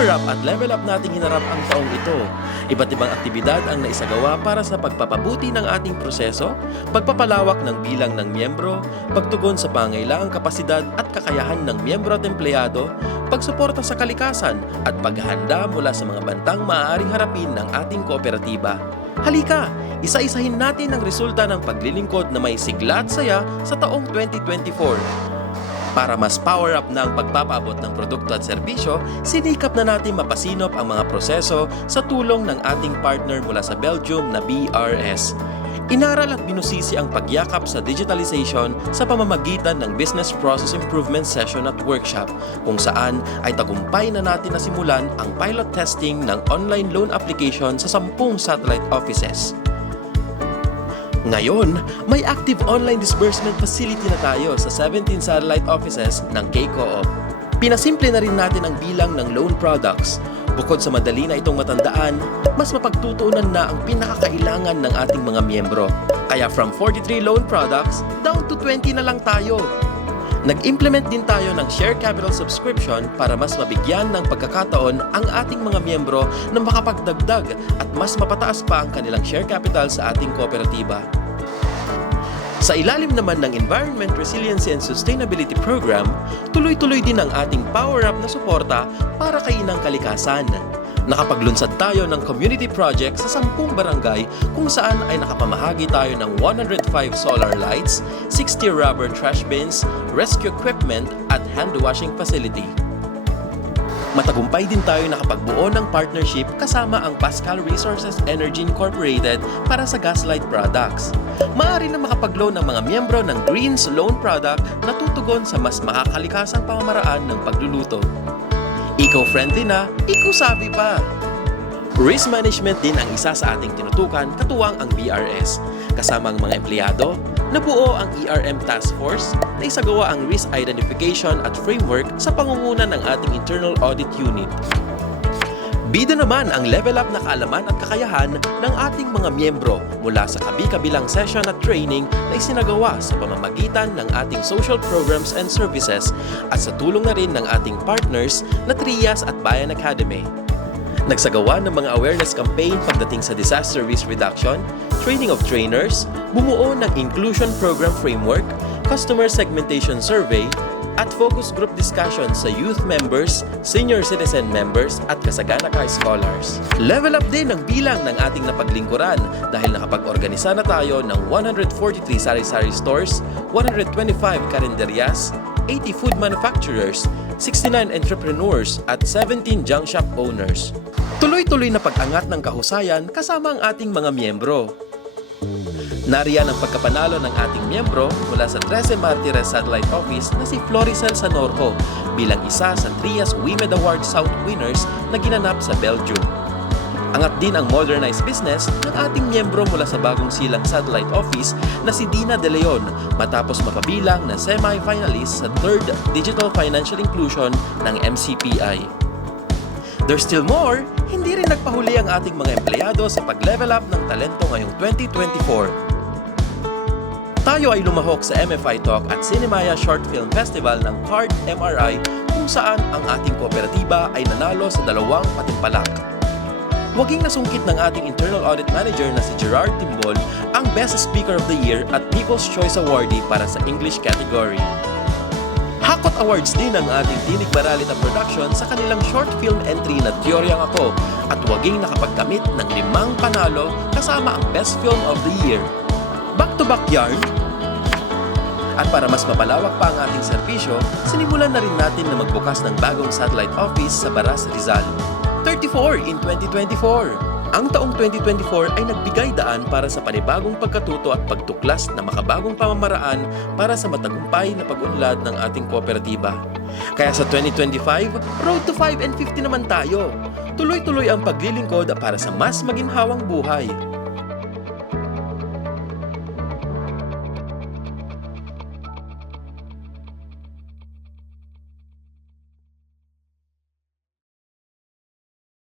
Power up at level up nating hinarap ang taong ito. Iba't ibang aktibidad ang naisagawa para sa pagpapabuti ng ating proseso, pagpapalawak ng bilang ng miyembro, pagtugon sa pangailangang kapasidad at kakayahan ng miyembro at empleyado, pagsuporta sa kalikasan at paghahanda mula sa mga bantang maaaring harapin ng ating kooperatiba. Halika, isa-isahin natin ang resulta ng paglilingkod na may sigla at saya sa taong 2024. Para mas power up na ang pagpapaabot ng produkto at serbisyo, sinikap na natin mapasinop ang mga proseso sa tulong ng ating partner mula sa Belgium na BRS. Inaral at binusisi ang pagyakap sa digitalization sa pamamagitan ng Business Process Improvement Session at Workshop, kung saan ay tagumpay na natin nasimulan ang pilot testing ng online loan application sa 10 satellite offices. Ngayon, may active online disbursement facility na tayo sa 17 satellite offices ng K-Co-op. Pinasimple na rin natin ang bilang ng loan products. Bukod sa madali na itong matandaan, mas mapagtutuunan na ang pinakakailangan ng ating mga miyembro. Kaya from 43 loan products, down to 20 na lang tayo. Nag-implement din tayo ng share capital subscription para mas mabigyan ng pagkakataon ang ating mga miyembro na makapagdagdag at mas mapataas pa ang kanilang share capital sa ating kooperatiba. Sa ilalim naman ng Environment Resiliency and Sustainability Program, tuloy-tuloy din ang ating power-up na suporta para kay inang kalikasan. Nakapaglunsad tayo ng community project sa 10 barangay kung saan ay nakapamahagi tayo ng 105 solar lights, 60 rubber trash bins, rescue equipment at hand washing facility. Matagumpay din tayo nakapagbuo ng partnership kasama ang Pascal Resources Energy Incorporated para sa gaslight products. Maaari na makapag-loan ng mga miyembro ng Greens Loan Product na tutugon sa mas makakalikasang pamamaraan ng pagluluto. Eco-friendly na, eco-savvy pa! Risk management din ang isa sa ating tinutukan katuwang ang BRS. Kasama ang mga empleyado, nabuo ang ERM Task Force na isagawa ang risk identification at framework sa pangunguna ng ating Internal Audit Unit. Bida naman ang level up na kaalaman at kakayahan ng ating mga miyembro mula sa kabi-kabilang session at training na isinagawa sa pamamagitan ng ating social programs and services at sa tulong na rin ng ating partners na Trias at Bayan Academy. Nagsagawa ng mga awareness campaign pagdating sa disaster risk reduction, training of trainers, bumuo ng inclusion program framework, customer segmentation survey, at focus group discussion sa youth members, senior citizen members at Kasaganaka scholars. Level up din ang bilang ng ating napaglingkuran dahil nakapag-organisa na tayo ng 143 sari-sari stores, 125 karinderias, 80 food manufacturers, 69 entrepreneurs at 17 junk shop owners. Tuloy-tuloy na pag-angat ng kahusayan kasama ang ating mga miyembro. Nariyan ang pagkapanalo ng ating miyembro mula sa 13 Martires Satellite Office na si Floricel Sanorjo bilang isa sa Trias WeMed Award South winners na ginanap sa Belgium. Angat din ang modernized business ng ating miyembro mula sa bagong silang satellite office na si Dina De Leon matapos mapabilang na semi-finalist sa 3rd Digital Financial Inclusion ng MCPI. There's still more, hindi rin nagpahuli ang ating mga empleyado sa pag-level up ng talento ngayong 2024. Tayo ay lumahok sa MFI Talk at Cinemaya Short Film Festival ng CARD MRI kung saan ang ating kooperatiba ay nanalo sa 2 patimpalak. Waging nasungkit ng ating Internal Audit Manager na si Gerard Timbol ang Best Speaker of the Year at People's Choice Awardee para sa English category. Hakot Awards din ang ating Tinig Maralita Production sa kanilang short film entry na Teoryang Ako at waging nakapagkamit ng 5 panalo kasama ang Best Film of the Year. Back-to-back yarn? At para mas mapalawak pa ang ating serbisyo, sinimulan na rin natin na magbukas ng bagong satellite office sa Baras, Rizal. 34 in 2024. Ang taong 2024 ay nagbigay daan para sa panibagong pagkatuto at pagtuklas na makabagong pamamaraan para sa matagumpay na pag-unlad ng ating kooperatiba. Kaya sa 2025, road to 5 and 50 naman tayo. Tuloy-tuloy ang paglilingkod para sa mas maginhawang buhay.